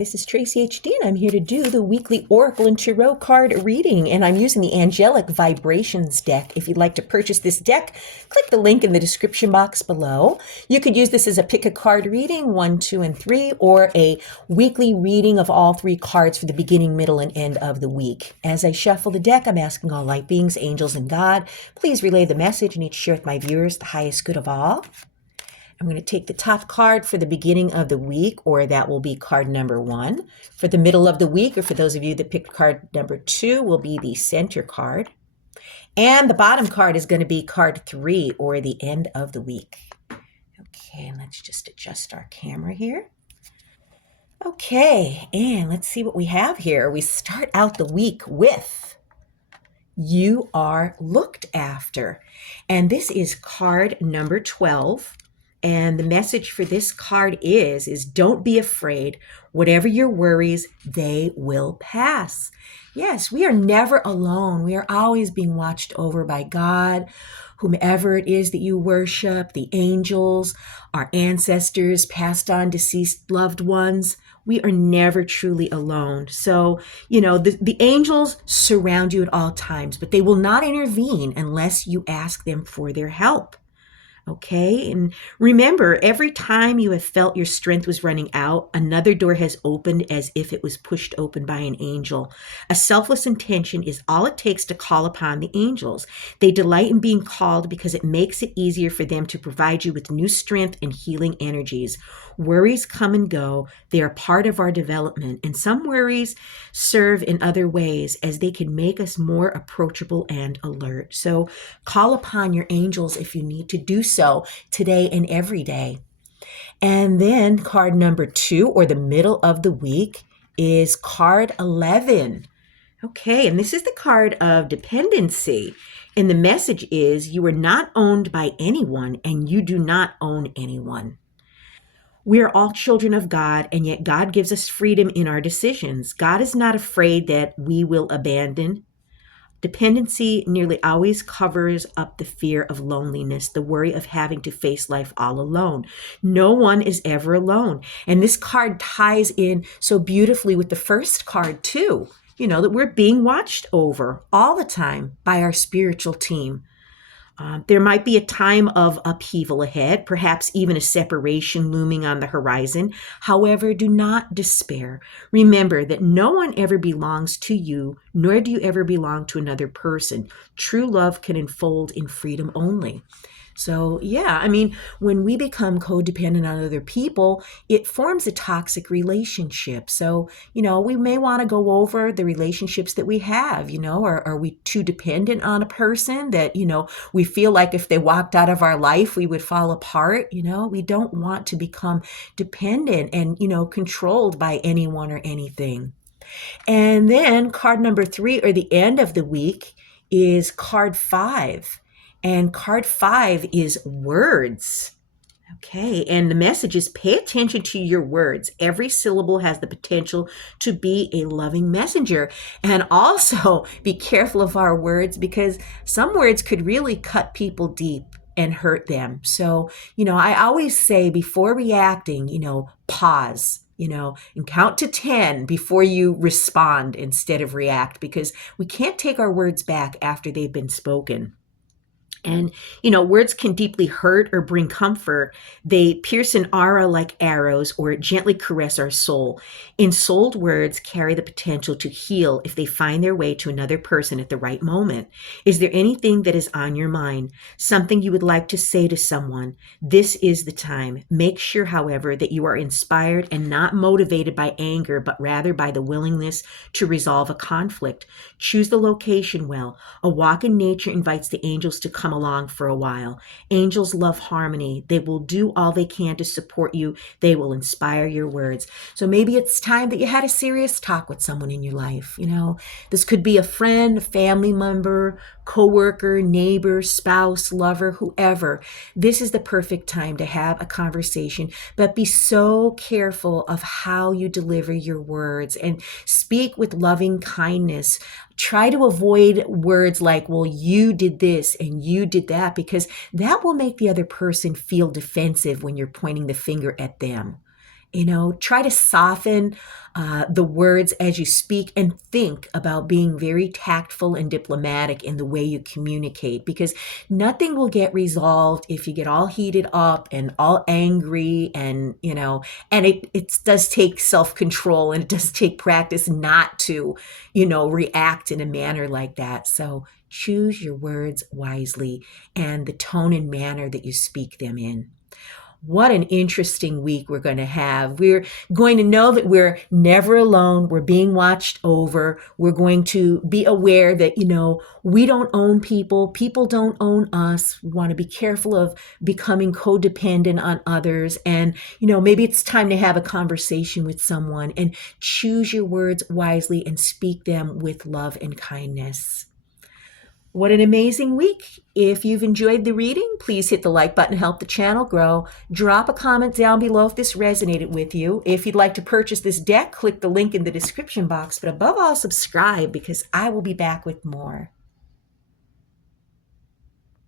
this is Tracy HD, and I'm here to do the weekly Oracle and Tarot card reading, and I'm using the Angelic Vibrations deck. If you'd like to purchase this deck, click the link in the description box below. You could use this as a pick a card reading, 1, 2, and 3, or a weekly reading of all 3 cards for the beginning, middle, and end of the week. As I shuffle the deck, I'm asking all light beings, angels, and God, please relay the message and each share with my viewers the highest good of all. I'm going to take the top card for the beginning of the week, or that will be card number 1. For the middle of the week, or for those of you that picked card number 2, will be the center card. And the bottom card is going to be card 3, or the end of the week. Okay, let's just adjust our camera here. Okay, and let's see what we have here. We start out the week with "You Are Looked After." And this is card number 12. And the message for this card is don't be afraid. Whatever your worries, they will pass. Yes, we are never alone. We are always being watched over by God, whomever it is that you worship, the angels, our ancestors, passed on deceased loved ones. We are never truly alone. So, the angels surround you at all times, but they will not intervene unless you ask them for their help. Okay, and remember, every time you have felt your strength was running out, another door has opened as if it was pushed open by an angel. A selfless intention is all it takes to call upon the angels. They delight in being called because it makes it easier for them to provide you with new strength and healing energies. Worries come and go. They are part of our development, and some worries serve in other ways as they can make us more approachable and alert. So call upon your angels if you need to do so today and every day. And then card number 2, or the middle of the week, is card 11. Okay, and this is the card of dependency. And the message is you are not owned by anyone and you do not own anyone. We are all children of God, and yet God gives us freedom in our decisions. God is not afraid that we will abandon. Dependency nearly always covers up the fear of loneliness, the worry of having to face life all alone. No one is ever alone. And this card ties in so beautifully with the first card too, that we're being watched over all the time by our spiritual team. There might be a time of upheaval ahead, perhaps even a separation looming on the horizon. However, do not despair. Remember that no one ever belongs to you, nor do you ever belong to another person. True love can unfold in freedom only. So, when we become codependent on other people, it forms a toxic relationship. So, we may want to go over the relationships that we have, are we too dependent on a person that, we feel like if they walked out of our life, we would fall apart. We don't want to become dependent and, controlled by anyone or anything. And then card number 3, or the end of the week, is card 5. And card 5 is words. Okay, and the message is pay attention to your words. Every syllable has the potential to be a loving messenger. And also be careful of our words, because some words could really cut people deep and hurt them. So, I always say before reacting, pause. And count to 10 before you respond instead of react, because we can't take our words back after they've been spoken. And, words can deeply hurt or bring comfort. They pierce an aura like arrows or gently caress our soul. Ensouled words carry the potential to heal if they find their way to another person at the right moment. Is there anything that is on your mind? Something you would like to say to someone? This is the time. Make sure, however, that you are inspired and not motivated by anger, but rather by the willingness to resolve a conflict. Choose the location well. A walk in nature invites the angels to come along for a while. Angels love harmony. They will do all they can to support you. They will inspire your words. So maybe it's time that you had a serious talk with someone in your life. This could be a friend, a family member, coworker, neighbor, spouse, lover, whoever. This is the perfect time to have a conversation, but be so careful of how you deliver your words and speak with loving kindness. Try to avoid words like, well, you did this and you did that, because that will make the other person feel defensive when you're pointing the finger at them. Try to soften the words as you speak, and think about being very tactful and diplomatic in the way you communicate, because nothing will get resolved if you get all heated up and all angry. And it does take self-control, and it does take practice not to, react in a manner like that. So choose your words wisely and the tone and manner that you speak them in. What an interesting week we're going to have. We're going to know that we're never alone. We're being watched over. We're going to be aware that, we don't own people. People don't own us. We want to be careful of becoming codependent on others. And, maybe it's time to have a conversation with someone, and choose your words wisely and speak them with love and kindness. What an amazing week. If you've enjoyed the reading, please hit the like button to help the channel grow. Drop a comment down below if this resonated with you. If you'd like to purchase this deck, click the link in the description box. But above all, subscribe, because I will be back with more.